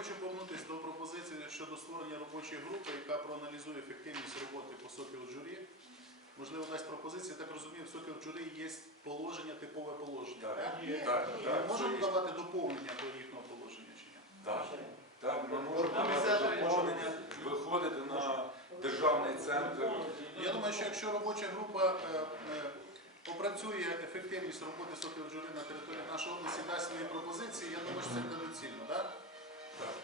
хочу повернутися до пропозиції щодо створення робочої групи, яка проаналізує ефективність роботи по сокіл журі. Можливо, дасть пропозиція, так розумію, в сокіл журі є положення, типове положення. Так. так? Є. Так, Ми так. можемо давати доповнення до їхнього положення чи ні? Так, так, ми можемо давати доповнення, виходити на державний центр. Я думаю, що якщо робоча група е, е, опрацює ефективність роботи сокіл журі на території нашої області, дасть свої пропозиції, я думаю, що це буде доцільно, так?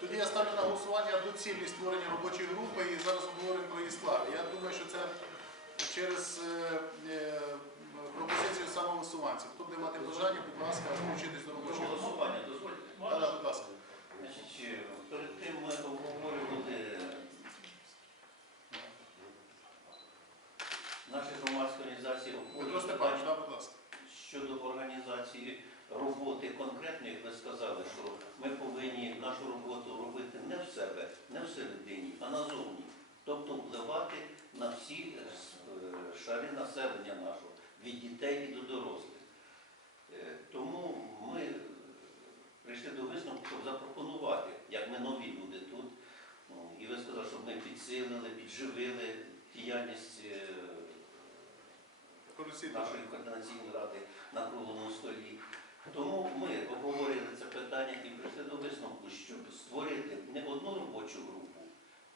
Тоді я ставлю на голосування доцільність створення робочої групи і зараз говоримо про її склад. Я думаю, що це через е, е, пропозицію самовисуванців. Хто буде мати бажання, будь ласка, включитись до робочої групи. Голосування, дозвольте. Так, будь ласка. Значить, е, перед тим ми обговорювали наші громадські організації Петро обговорювали Степанович, питання да, будь ласка. щодо організації роботи конкретно, як ви сказали, що ми повинні нашу роботу робити не в себе, не всередині, а назовні. Тобто впливати на всі е, с- е, шари населення нашого, від дітей і до дорослих. Е, Тому ми прийшли до висновку, щоб запропонувати, як ми нові люди тут. Ну, І ви сказали, щоб ми підсилили, підживили діяльність е, нашої координаційної ради на круглому столі. Тому ми обговорили це питання і прийшли до висновку, щоб створити не одну робочу групу,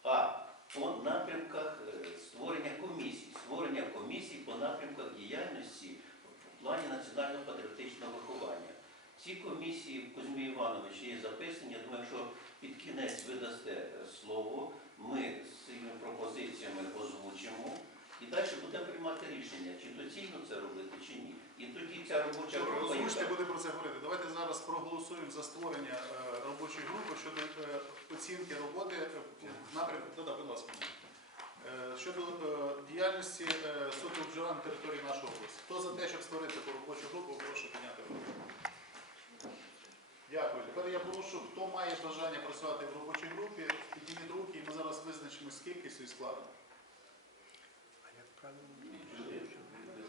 а по напрямках е, створення комісій, створення комісій по напрямках діяльності в плані національно-патріотичного виховання. Ці комісії Кузьмі Івановичі є записані. Я думаю, якщо під кінець ви дасте е, слово, ми з цими пропозиціями озвучимо. І далі будемо приймати рішення, чи доцільно це робити, чи ні. І тоді ця робоча група, яка- буде про це говорити. Давайте зараз проголосуємо за створення е, робочої групи щодо е, оцінки роботи е, в напрямку. Да, да, будь ласка. Е, Щодо е, діяльності е, суду бджола на території нашої області. Хто за те, щоб створити таку робочу групу, прошу підняти руку. Дякую. Тепер я прошу, хто має бажання працювати в робочій групі, підніміть руки, і ми зараз визначимо з кількістю і складом.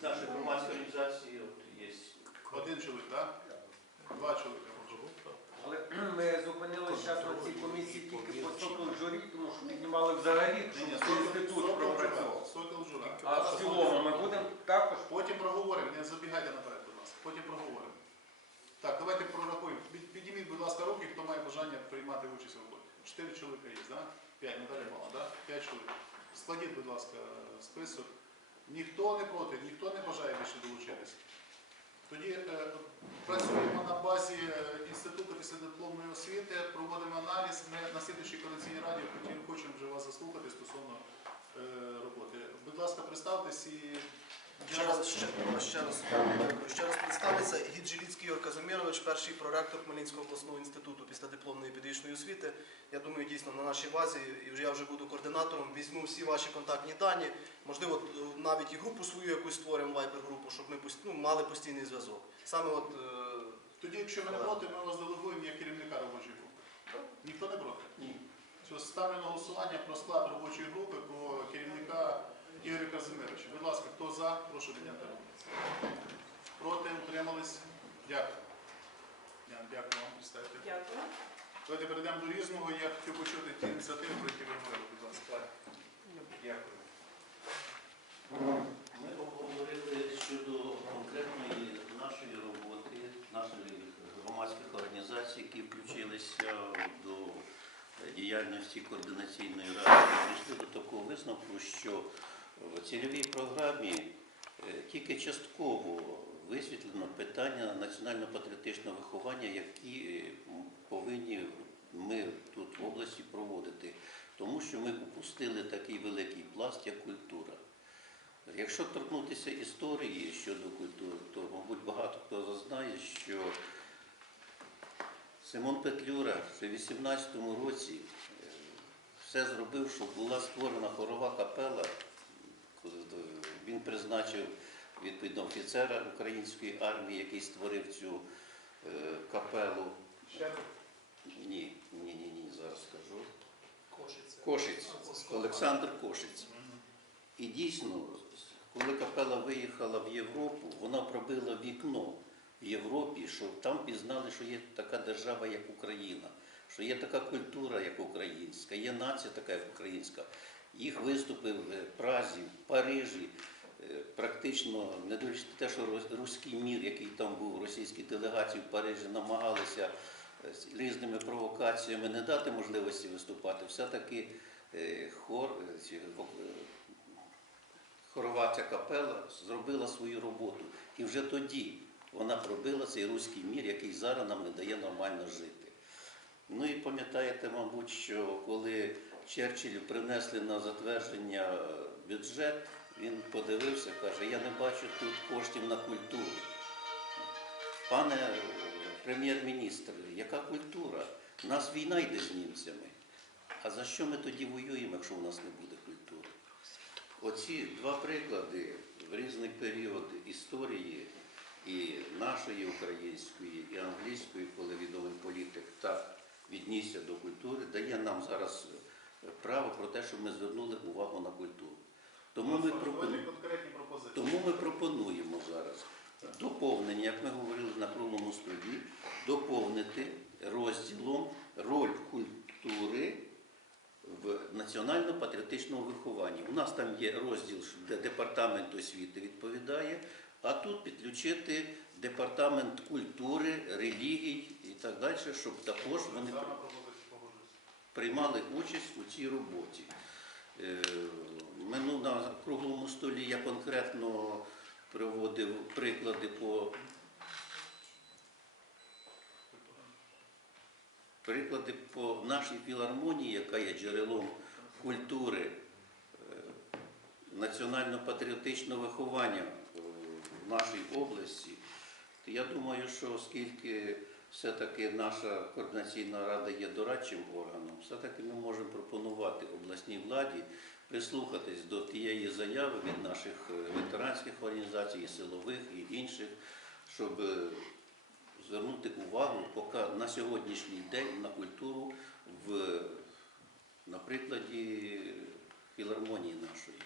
Наші громадські організації от, є. Один чоловік, так? Два чоловіка. може. Але ми зупинилися зараз на цій комісії тільки по сокол журі, тому що піднімали взагалі, Ні, ні, щоб цей інститут пропрацював. Сокіл жура. А в цілому ми будемо також. Потім проговоримо, не забігайте наперед, будь ласка. Потім проговоримо. Так, давайте прорахуємо. Під- Підніміть, будь ласка, руки, хто має бажання приймати участь у роботі. Чотири чоловіка є, так? П'ять, Наталя мала, так? П'ять чоловік. Складіть, будь ласка, список. Ніхто не проти, ніхто не бажає більше долучитися. Тоді е, працюємо на базі е, Інституту післядипломної освіти, проводимо аналіз. Ми на слідчій коаліційній раді хочемо вже вас заслухати стосовно е, роботи. Будь ласка, представтесь і Ще раз, ще, ще раз, ще раз представиться Гіджеліцький Ігор Казимирович, перший проректор Хмельницького обласного інституту після дипломної педагогічної освіти. Я думаю, дійсно на нашій базі, і я вже буду координатором, візьму всі ваші контактні дані, можливо, навіть і групу свою якусь створимо, вайбер-групу, щоб ми пост- ну, мали постійний зв'язок. Саме от е, Тоді, якщо ви не проти, ми вас делегуємо як керівника робочої групи. Ніхто не проти? Ні. Ставлю на голосування про склад робочої групи про керівника Ігоря Казимировича. Будь ласка, хто за, прошу підняти руку. Проти, утримались? Дякую. Дякую вам, представте. Дякую. Давайте перейдемо до різного. Я хотів почути ті ініціативи, про які ви говорили, будь ласка. Дякую. Ми обговорили щодо конкретної нашої роботи, нашої громадських організацій, які включилися до діяльності координаційної ради. Прийшли до такого висновку, що цільовій програмі е, тільки частково висвітлено питання національно-патріотичного виховання, які е, повинні ми тут в області проводити, тому що ми упустили такий великий пласт, як культура. Якщо торкнутися історії щодо культури, то, мабуть, багато хто зазнає, що Симон Петлюра в 18-му році е, все зробив, щоб була створена хорова капела. Призначив відповідно офіцера української армії, який створив цю е, капелу. Ще Ні, ні, ні, ні, зараз скажу. Кошиць. Олександр Кошиць. І дійсно, коли капела виїхала в Європу, вона пробила вікно в Європі, що там пізнали, що є така держава, як Україна. що є така культура, як українська, є нація така, як українська. Їх виступи в Празі, в Парижі, практично, не дивлячись те, що руський мір, який там був, російські делегації в Парижі намагалися е, різними провокаціями не дати можливості виступати, все-таки е, хор, е, хорова ця капела зробила свою роботу. І вже тоді вона пробила цей руський мір, який зараз нам не дає нормально жити. Ну і пам'ятаєте, мабуть, що коли Черчиллю принесли на затвердження бюджет, він подивився, каже, я не бачу тут коштів на культуру. Пане е, прем'єр-міністр, яка культура? У нас війна йде з німцями. А за що ми тоді воюємо, якщо у нас не буде культури? Оці два приклади в різний період історії і нашої української, і англійської, коли відомий політик так віднісся до культури, дає нам зараз право про те, щоб ми звернули увагу на культуру. Тому ми, пропонуємо, тому ми пропонуємо зараз доповнення, як ми говорили на круглому столі, доповнити розділом роль культури в національно-патріотичному вихованні. У нас там є розділ, де департамент освіти відповідає, а тут підключити департамент культури, релігій і так далі, щоб також вони приймали участь у цій роботі. Е, Мину на круглому столі я конкретно приводив приклади по приклади по нашій філармонії, яка є джерелом культури, е, національно-патріотичного виховання в нашій області. То я думаю, що оскільки все-таки наша координаційна рада є дорадчим органом, все-таки ми можемо пропонувати обласній владі прислухатись до тієї заяви від наших е, ветеранських організацій, і силових і інших, щоб е, звернути увагу поки на сьогоднішній день на культуру в, на прикладі філармонії нашої.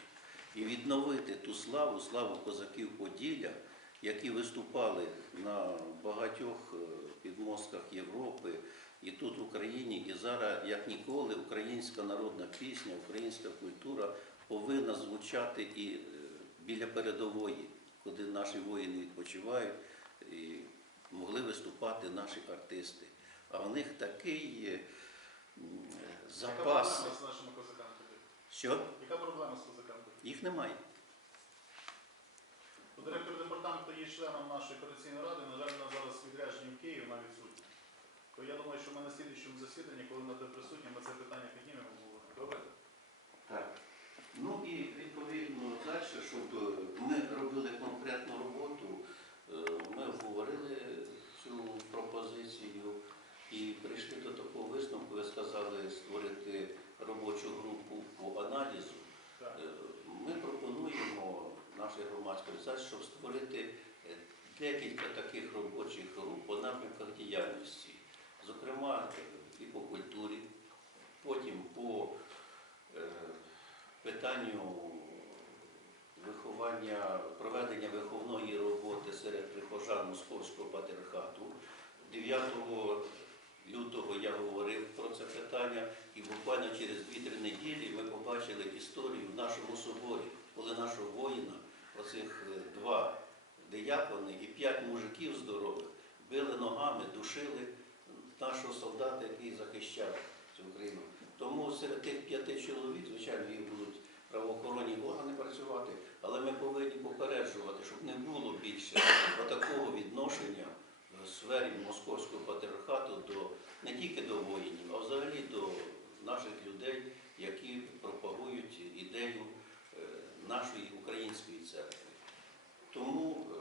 І відновити ту славу, славу козаків Поділля, які виступали на багатьох е, підмостках Європи і тут в Україні. І зараз, як ніколи, українська народна пісня, українська культура повинна звучати і е, біля передової, куди наші воїни відпочивають. І могли виступати наші артисти. А в них такий є, м, Яка проблема з нашими козаками що Яка проблема з козаками їх немає. Директор департаменту є членом нашої координаційної ради, на жаль, вона зараз відряджені в Київ на відсутні. То я думаю, що ми на слідчому засіданні, коли вона буде присутня, ми це питання піднімемо. Добре? Так. Ну і відповідно далі, щоб е, ми робили конкретну роботу, е, ми обговорили цю пропозицію і прийшли до такого висновку, ви сказали створити робочу групу по аналізу. Так. Е, Ми пропонуємо нашій громадській організації, щоб створити декілька таких робочих груп по напрямках діяльності, зокрема і по культурі, потім по е, питанню виховання, проведення виховної роботи серед прихожан Московського патріархату. 9 лютого я говорив про це питання, і буквально через 2-3 неділі ми побачили історію в нашому соборі, коли нашого воїна, оцих е, два диякони і п'ять мужиків здорових били ногами, душили нашого солдата, який захищав цю Україну. Тому серед тих п'яти чоловік, звичайно, їх будуть правоохоронні органи працювати, але ми повинні попереджувати, щоб не було більше такого відношення в сфері московського патріархату до не тільки до воїнів, а взагалі до наших людей, які пропагують ідею е, нашої української церкви. Тому е,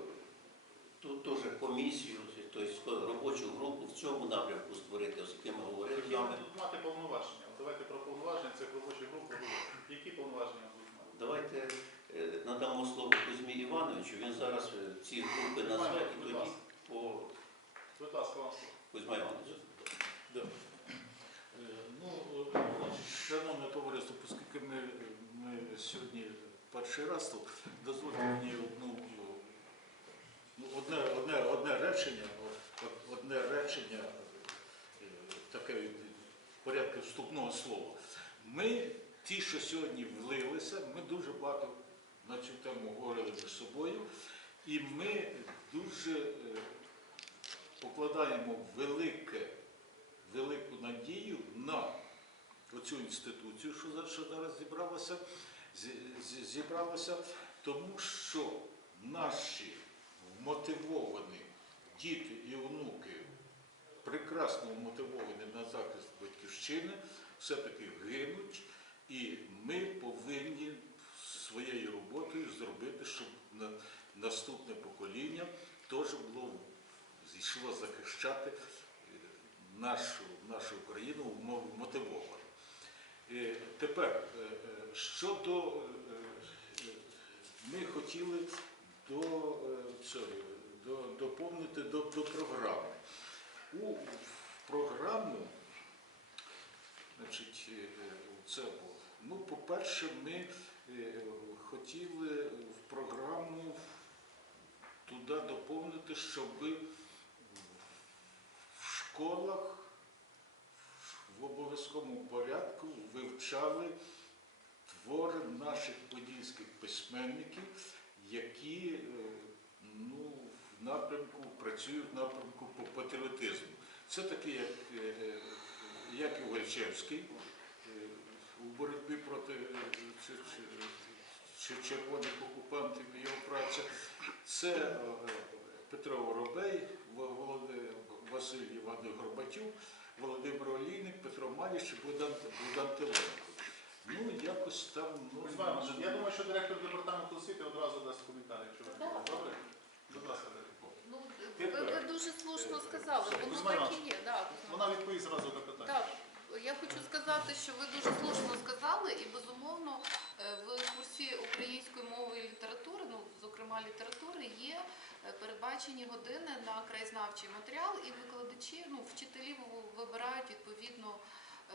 тут теж комісію, тобто робочу групу цьому напрямку створити, оскільки ми говорили з вами. мати повноваження. Давайте про повноваження цих робочих груп. Які повноваження будуть мати? Давайте е, надамо слово Кузьмі Івановичу. Він зараз е, ці групи назве і тоді по Будь ласка, вам слово. Кузьма Івановичу. Да. Е, Ну, е, значить, шановне товариство, оскільки ми, ми сьогодні перший раз тут, дозвольте мені одну, ну, одне, одне, одне речення, от- одне речення, е, таке порядку вступного слова. Ми, ті, що сьогодні влилися, ми дуже багато на цю тему говорили між собою, і ми дуже е, покладаємо велике, велику надію на оцю інституцію, що, за- що зараз зібралася, зі- зі- зібралася, тому що наші вмотивовані діти і онуки, прекрасно вмотивовані на захист батьківщини, все-таки гинуть, і ми повинні своєю роботою зробити, щоб наступне покоління теж було зійшло захищати е, нашу, нашу Україну мотивовано. Е, Тепер е, щодо ми хотіли до, цього, до, доповнити до, до програми. У програму, значить, е, це було. Ну, по-перше, ми е, хотіли в програму туди доповнити, щоб в школах в обов'язковому порядку вивчали твори наших подільських письменників, які е, ну, в напрямку працюють в напрямку по патріотизму. Це такі, як е, е, Яків е, у боротьбі проти е, червоних окупантів і його праця. Це е, Петро Воробей, Василь Іванович Горбатюк, Володимир Олійник, Петро Маліч, Богдан, Богдан Тиленко. Ну, якось там. Ну, Ось, Іванович, я думаю, що директор департаменту освіти одразу дасть коментар, якщо ви добре. Будь ласка. Ну, ви, ви дуже слушно сказали, воно Кузьма так і є. Да, Вона відповість зразу на питання. так. Я хочу сказати, що ви дуже слушно сказали, і безумовно е, в курсі української мови і літератури, ну зокрема літератури, є е, передбачені години на краєзнавчий матеріал, і викладачі, ну вчителі в- вибирають відповідно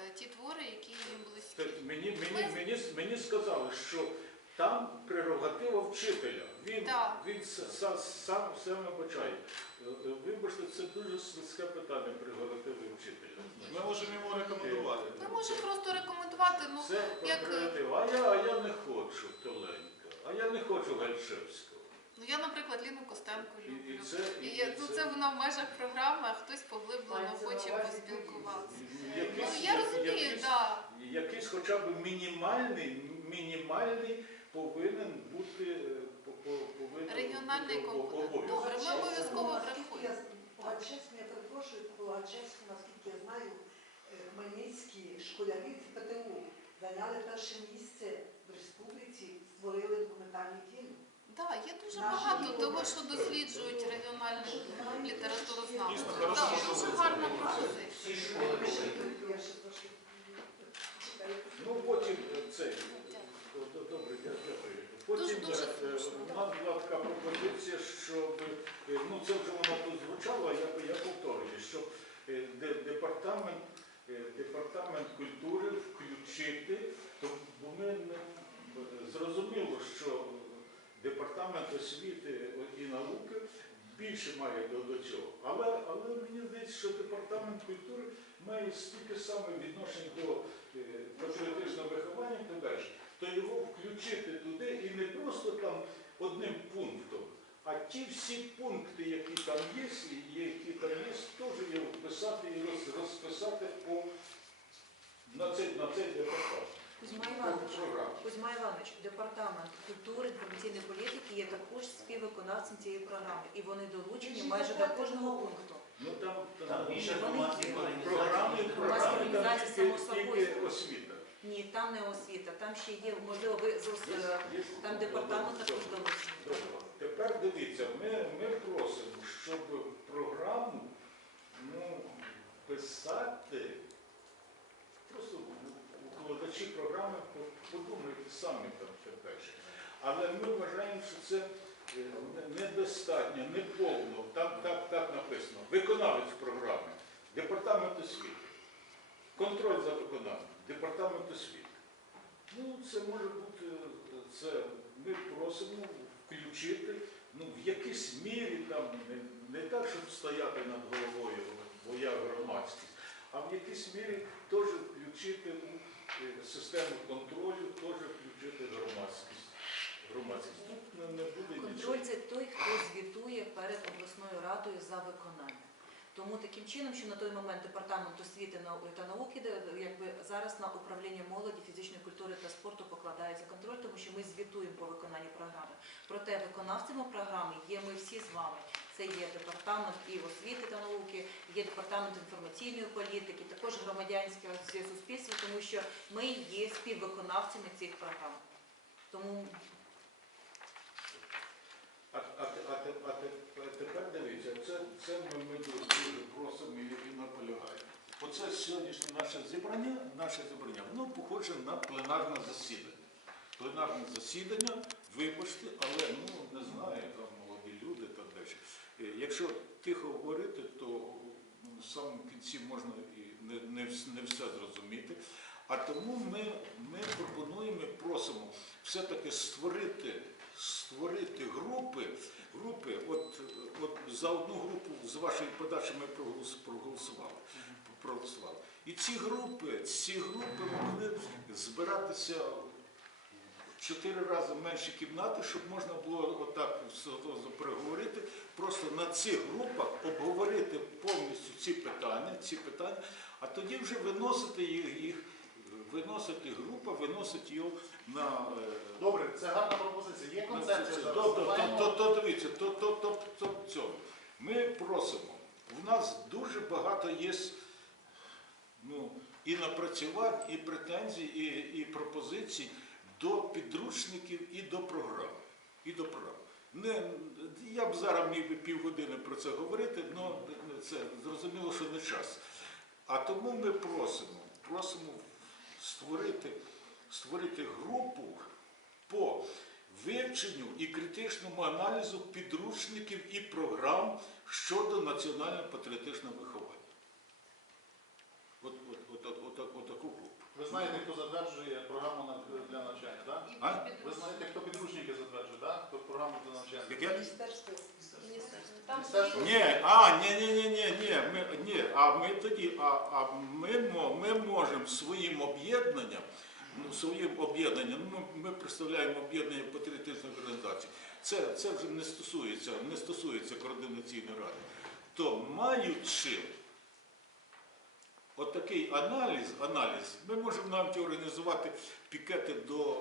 е, ті твори, які їм близькі. Та Мені, мені, мені, мені сказали, що там прерогатива вчителя. Він, Так. він с- сам себе бачає. Е, е, Вибачте, це дуже слизьке питання прерогативи вчителя. Ми можемо йому рекомендувати. Ми можемо просто рекомендувати, ну Це як- прерогатива. А я, а я не хочу Толенька, а я не хочу Гальшевського. ну я, наприклад, Ліну Костенко люблю. і це, і, І я- ну, це- це вона в межах програми, а хтось поглиблено хоче поспілкуватися. Ну я розумію, якийсь- так. якийсь хоча б мінімальний, мінімальний повинен бути е, по- по- повинен Регіональний компонент. Добре, ми обов'язково врахуємо. я- Галчевську, я перепрошую, по Галчевську, наскільки я знаю, е, хмельницькі школярі ПТУ зайняли перше місце в республіці, створили документальний фільм. Так, є дуже Наші багато того, що досліджують регіональну літературознавство. Так, дуже гарна пропозиція. Всі школи були. Я ще трошки чекаю. Ну потім е, це д- д- добре, дя- дякую. Потім Дуже-дуже е, е, слушно. у нас була така пропозиція, щоб е, ну це вже воно тут звучало, я, я повторюю, щоб е, департамент, е, департамент культури включити, бо ми не зрозуміло, що департамент освіти і науки більше має до, до цього. Але, але мені здається, що департамент культури має стільки саме відношень до патріотичного виховання то його включити туди і не просто там одним пунктом, а ті всі пункти, які там є, які там є, теж його вписати і роз- розписати по на цей, на цей департамент. Кузьма Іванович. Кузьма Іванович, департамент культури, інформаційної політики є також співвиконавцем цієї програми, і вони долучені майже до кожного пункту. Ну там, Там більше Вони громадських є. програми, організацій. програми там тільки, само тільки освіта. Ні, там не освіта, там ще є, можливо, ви з е, там департамент також Добре. Тепер дивіться, ми, ми просимо, щоб програму ну, писати, просто укладачі програми по- подумайте самі там ще далі. Але ми вважаємо, що це е, недостатньо, не повно. Там так, так написано. Виконавець програми, департамент освіти. Контроль за виконанням, департамент освіти. Ну, це може бути, е, це ми просимо включити, ну, в якійсь мірі там, не, не так, щоб стояти над головою, бо я громадськість, а в якійсь мірі теж включити систему контролю теж включити громадськість. Громадськість. Тут не, не буде нічого. Контроль це той, хто звітує перед обласною радою за виконання. Тому таким чином, що на той момент департамент освіти та науки, якби зараз на управління молоді, фізичної культури та спорту покладається контроль, тому що ми звітуємо по виконанню програми. Проте виконавцями програми є ми всі з вами. Це є департамент і освіти та науки, є департамент інформаційної політики, також громадянське суспільство, тому що ми є співвиконавцями цих програм. Тому А, а, а, а, а тепер дивіться, це, це ми, ми дуже дуже просимо і, і Оце сьогоднішнє наше зібрання, наше зібрання, воно похоже на пленарне засідання. Пленарне засідання, вибачте, але ну не знаю, там молоді люди так далі. Е, Якщо тихо говорити, то ну, в самому кінці можна і не, не, не все зрозуміти. А тому ми, ми пропонуємо, просимо все-таки створити, створити групи, групи, от, от за одну групу з вашої подачі ми проголосували. Проголосували. І ці групи, ці групи могли збиратися в чотири рази менші кімнати, щоб можна було отак переговорити. Просто на цих групах обговорити повністю ці питання, ці питання, а тоді вже виносити їх, їх виносити група, виносить його на е, Добре, це гарна пропозиція. Є концепція зараз. Давайте. то, то, то, дивіться, то, то, то, то, в цьому. Ми просимо. У нас дуже багато є ну, і напрацювань, і претензій, і, і пропозицій до підручників і до програм. І до програм. Не, я б зараз міг би півгодини про це говорити, але це зрозуміло, що не час. А тому ми просимо, просимо створити, створити групу по вивченню і критичному аналізу підручників і програм щодо національно-патріотичного виховання. От, от, от, от, от, от, от таку групу. Ви знаєте, хто затверджує програму на- для навчання, так? А? Ви знаєте, хто підручники затверджує, так? Хто програму для навчання? Яке? Міністерство. Там Міністерство Ні, а, ні, ні, ні, ні, ні, ми, ні, а ми тоді, а, а ми, мо- ми можемо своїм об'єднанням, ну, своїм об'єднанням, ну, ми, представляємо об'єднання патріотичних організацій, це, це вже не стосується, не стосується координаційної ради, то маючи отакий аналіз, аналіз, ми можемо навіть організувати пікети до е,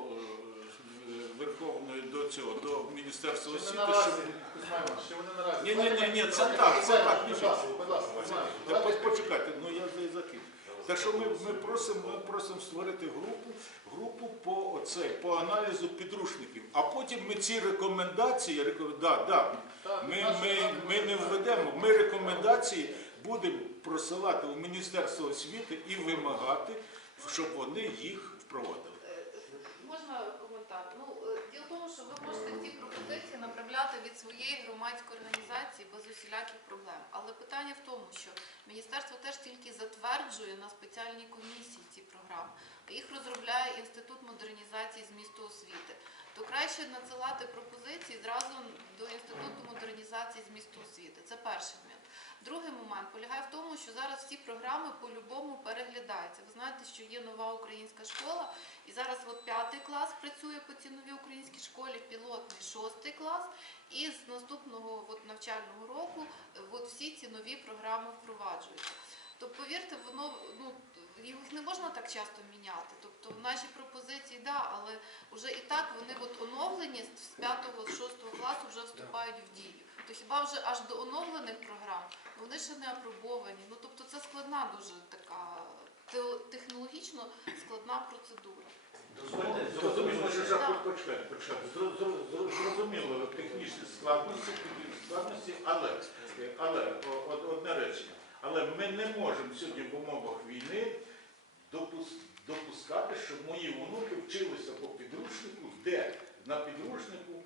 Верховної, до цього, до Міністерства освіти, ще вони наразі. Ні, ні, ні, ні, це так, це так, почекайте, ну я вже і закінчив. Так що ми, ми просимо, ми просимо створити групу, групу по оцей, по аналізу підручників. А потім ми ці рекомендації, рекомен- да, да, ми, ми, ми не введемо, ми рекомендації будемо просилати у Міністерство освіти і вимагати, щоб вони їх впровадили. Е, Можна коментар? Ну, е, діло тому, що ви можете ці пропозиції направляти від своєї громадської організації без усіляких проблем. Але питання в тому, що міністерство теж тільки затверджує на спеціальній комісії ці програми. Їх розробляє Інститут модернізації змісту освіти. То краще надсилати пропозиції зразу до Інституту модернізації змісту освіти. Це момент. Другий момент полягає в тому, що зараз всі програми по-любому переглядаються. Ви знаєте, що є нова українська школа, і зараз от п'ятий клас працює по цій новій українській школі, пілотний шостий клас, і з наступного от, навчального року е, от всі ці нові програми впроваджуються. То повірте, воно ну їх не можна так часто міняти. Тобто наші пропозиції, да, але вже і так вони от оновлені з 5 з 6 класу вже вступають в дію. То хіба вже аж до оновлених програм вони ще не апробовані. Ну тобто це складна дуже така технологічно складна процедура. Зрозуміло, технічні складності, складності, але, але одне речення. Але ми не можемо сьогодні в умовах війни допускати, щоб мої онуки вчилися по підручнику, де на підручнику,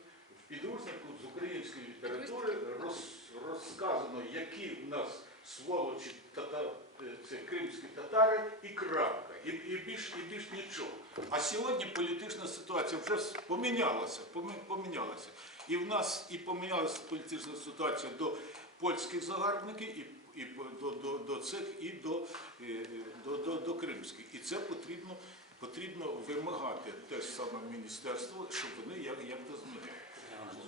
підручнику з української літератури роз- розказано, які в нас сволочі тата, е, це кримські татари і крапка. І, і, більш, і більш нічого. А сьогодні політична ситуація вже помінялася. помі- помінялася. І в нас і помінялася політична ситуація до польських загарбників, і, і до, до, до цих, і до, е, до, до, до кримських. І це потрібно потрібно вимагати те ж саме міністерство, щоб вони як, як до зміни.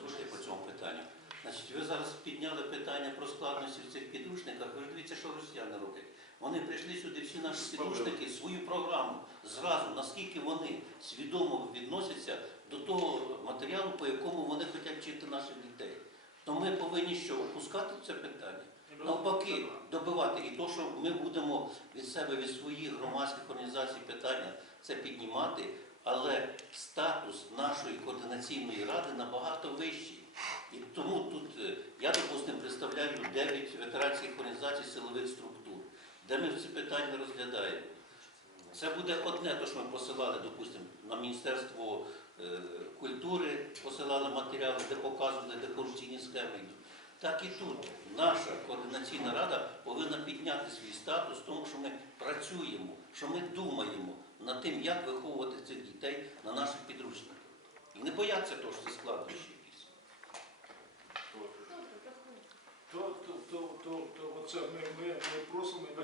Іване, по цьому питанню. Значить, ви зараз підняли питання про складності в цих підручниках. Ви ж дивіться, що росіяни роблять. Вони прийшли сюди, всі наші підручники, свою програму зразу, наскільки вони свідомо відносяться до того матеріалу, по якому вони хочуть вчити наших дітей. То ми повинні що, опускати це питання? Навпаки, добивати. І то, що ми будемо від себе, від своїх громадських організацій питання це піднімати, але статус нашої координаційної ради набагато вищий. І тому тут е, я, допустимо, представляю 9 ветеранських організацій силових структур, де ми ці питання розглядаємо. Це буде одне, то що ми посилали, допустимо, на Міністерство е, культури, посилали матеріали, де показували, де корупційні схеми йдуть. Так і тут наша координаційна рада повинна підняти свій статус, тому що ми працюємо, що ми думаємо над тим, як виховувати цих дітей на наших підручниках. І не бояться того, що це складнощі якісь. То, то, то, то, то оце ми, ми, ми просимо і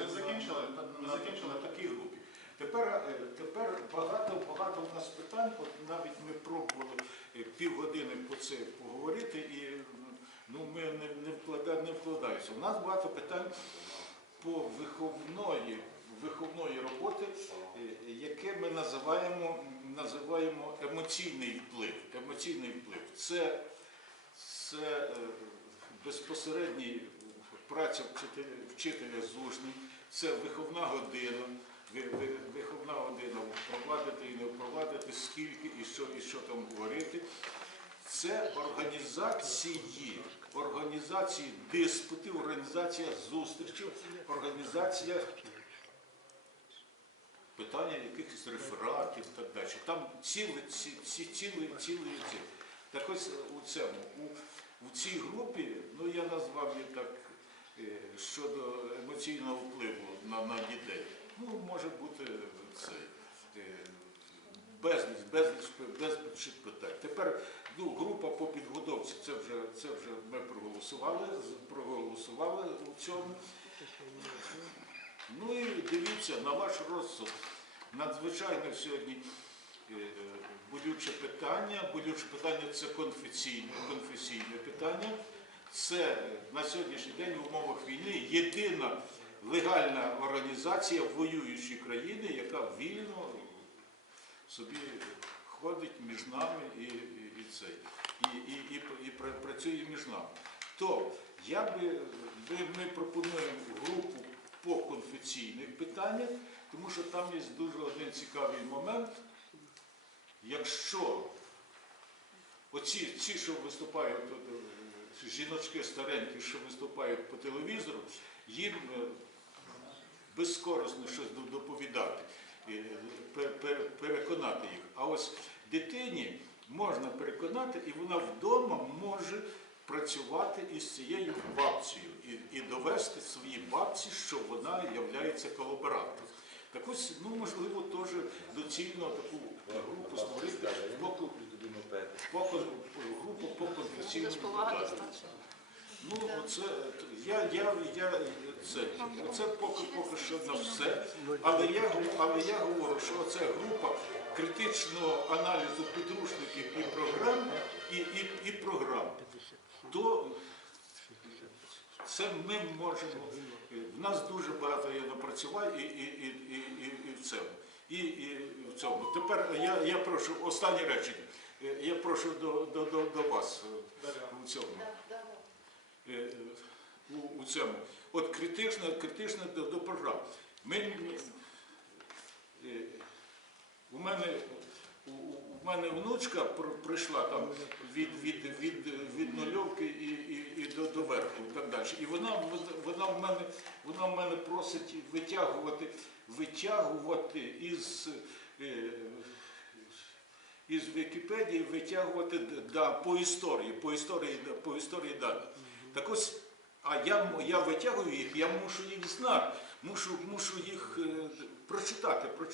Ми закінчили, на- ми закінчили. на такій групі. Тепер, е, тепер багато, багато в нас питань, от навіть ми пробували е, півгодини по це поговорити, і ну, ми не, не, вклада, не вкладаємося. У нас багато питань по виховної, виховної роботи, е, яке ми називаємо, називаємо емоційний вплив. Емоційний вплив. Це, це е, безпосередній праця вчителя, з учнем, це виховна година, ви- ви- виховна година впровадити і не впровадити, скільки і що, і що там говорити. Це організації, організації диспутів, організація зустрічів, організація питання якихось рефератів і так далі. Там цілий, ці, ці, цілий, цілий ці. Так ось у цьому, у, у цій групі, ну я назвав її так е, щодо емоційного впливу на, на дітей. Ну, може бути це. е, Безліч, безліч, безліч питань. Тепер ну, група по підготовці, це вже, це вже ми проголосували, проголосували у цьому. Ну і дивіться, на ваш розсуд. Надзвичайно сьогодні е, болюче питання. Болюче питання це конфесійне, питання. Це е, на сьогоднішній день в умовах війни єдина легальна організація воюючої країни, яка вільно собі ходить між нами і, і, і і, і, і, і працює між нами. То я би, ми пропонуємо групу по конфесійних питаннях, тому що там є дуже один цікавий момент. Якщо оці, ці, що виступають, е, жіночки старенькі, що виступають по телевізору, їм е, безкорисно щось доповідати, е, пе- пе- переконати їх. А ось дитині можна переконати, і вона вдома може працювати із цією бабцею і, і довести своїй бабці, що вона є колаборантом. Так ось, ну можливо, теж доцільно таку групу створити по, групу по конфесійним питанням. Ну, оце я, я, я це, це поки, поки що на все. Але я, але я говорю, що це група критичного аналізу підручників і програм, і, і, і програм. То це ми можемо. В нас дуже багато є напрацювань і, і, і, і, і, і в цьому. І, і в цьому. Тепер я, я прошу останнє речення. Е, Я прошу до, до, до, до вас е, у цьому. Е, у, у цьому. От критично, критично до, до програм. Ми, у мене у, у мене внучка прийшла там від, від, від, від нульовки і, і, і до, до верху і так далі. І вона, вона, в мене, вона в мене просить витягувати, витягувати із, е, із Вікіпедії, витягувати да, по історії, по історії, по історії даних. Так ось, а я, я витягую їх, я мушу їх знати, мушу, мушу їх е, прочитати.